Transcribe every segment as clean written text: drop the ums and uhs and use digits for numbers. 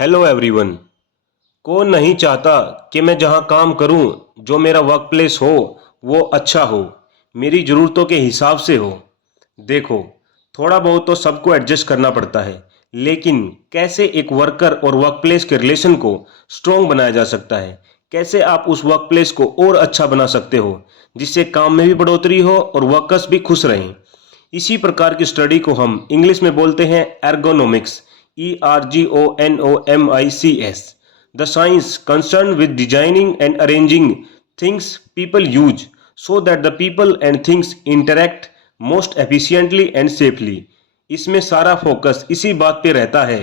Hello everyone. कौन नहीं चाहता कि मैं जहां काम करूं, जो मेरा वर्क प्लेस हो वो अच्छा हो, मेरी ज़रूरतों के हिसाब से हो। देखो, थोड़ा बहुत तो सबको एडजस्ट करना पड़ता है, लेकिन कैसे एक वर्कर और वर्क प्लेस के रिलेशन को स्ट्रॉन्ग बनाया जा सकता है, कैसे आप उस वर्क प्लेस को और अच्छा बना सकते हो जिससे काम में भी बढ़ोतरी हो और वर्कर्स भी खुश रहें। इसी प्रकार की स्टडी को हम इंग्लिश में बोलते हैं ergonomics. ERGONOMICS, the science concerned with designing and arranging things people use so that the people and things interact most efficiently and safely। इसमें सारा फोकस इसी बात पे रहता है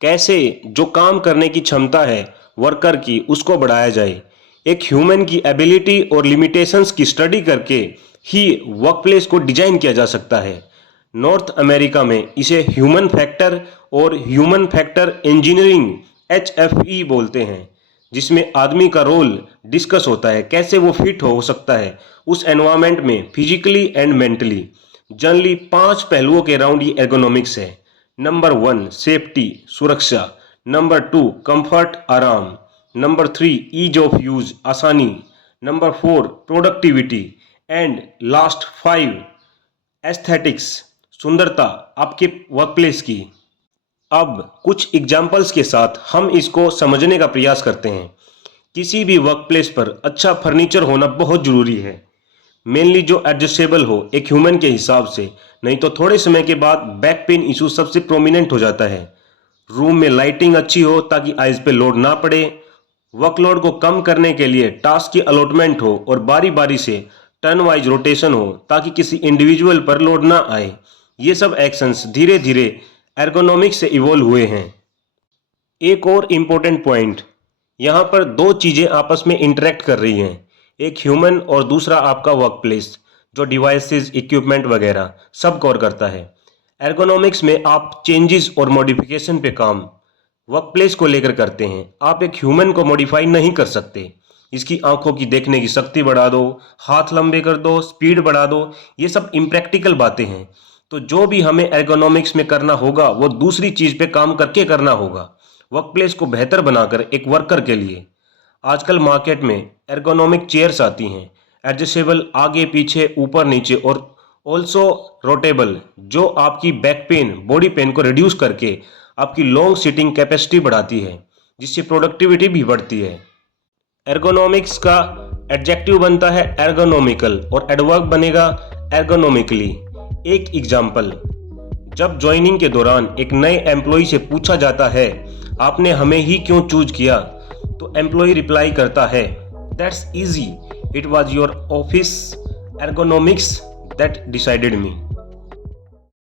कैसे जो काम करने की क्षमता है वर्कर की उसको बढ़ाया जाए। एक ह्यूमन की एबिलिटी और लिमिटेशंस की स्टडी करके ही वर्कप्लेस को डिजाइन किया जा सकता है। नॉर्थ अमेरिका में इसे ह्यूमन फैक्टर और ह्यूमन फैक्टर इंजीनियरिंग HFE बोलते हैं, जिसमें आदमी का रोल डिस्कस होता है, कैसे वो फिट हो सकता है उस एनवायरनमेंट में फिजिकली एंड मेंटली। जनरली 5 पहलुओं के अराउंड ये एर्गोनॉमिक्स है। नंबर 1 सेफ्टी सुरक्षा, नंबर 2 कंफर्ट आराम, नंबर 3 ईज ऑफ यूज आसानी, number 4 productivity and last 5 aesthetics सुंदरता आपके वर्कप्लेस की। अब कुछ एग्जाम्पल्स के साथ हम इसको समझने का प्रयास करते हैं। किसी भी वर्कप्लेस पर अच्छा फर्नीचर होना बहुत ज़रूरी है, मेनली जो एडजस्टेबल हो एक ह्यूमन के हिसाब से, नहीं तो थोड़े समय के बाद बैक पेन इशू सबसे प्रोमिनेंट हो जाता है। रूम में लाइटिंग अच्छी हो ताकि आइज पे लोड ना पड़े, वर्कलोड को कम करने के लिए टास्क की अलॉटमेंट हो और बारी बारी से टर्न वाइज रोटेशन हो ताकि किसी इंडिविजुअल पर लोड ना आए। ये सब एक्शंस धीरे धीरे एर्गोनॉमिक्स से इवॉल्व हुए हैं। एक और इम्पोर्टेंट पॉइंट, यहाँ पर दो चीज़ें आपस में इंटरेक्ट कर रही हैं, एक ह्यूमन और दूसरा आपका वर्क प्लेस, जो डिवाइसेस इक्विपमेंट वगैरह सब कवर करता है। एर्गोनॉमिक्स में आप चेंजेस और मॉडिफिकेशन पे काम वर्क प्लेस को लेकर करते हैं। आप एक ह्यूमन को मॉडिफाई नहीं कर सकते, इसकी आंखों की देखने की शक्ति बढ़ा दो, हाथ लंबे कर दो, स्पीड बढ़ा दो, ये सब इम्प्रैक्टिकल बातें हैं। तो जो भी हमें एर्गोनॉमिक्स में करना होगा वो दूसरी चीज़ पे काम करके करना होगा, वर्क प्लेस को बेहतर बनाकर एक वर्कर के लिए। आजकल मार्केट में एर्गोनॉमिक चेयर्स आती हैं, एडजस्टेबल आगे पीछे ऊपर नीचे और ऑल्सो रोटेबल, जो आपकी बैक पेन बॉडी पेन को रिड्यूस करके आपकी लॉन्ग सिटिंग कैपेसिटी बढ़ाती है, जिससे प्रोडक्टिविटी भी बढ़ती है। एर्गोनॉमिक्स का एडजेक्टिव बनता है एर्गोनॉमिकल और एडवर्ब बनेगा एर्गोनॉमिकली। एक एग्जाम्पल, जब ज्वाइनिंग के दौरान एक नए एम्प्लॉय से पूछा जाता है आपने हमें ही क्यों चूज किया, तो एम्प्लॉय रिप्लाई करता है that's easy, it was your office ergonomics that decided me.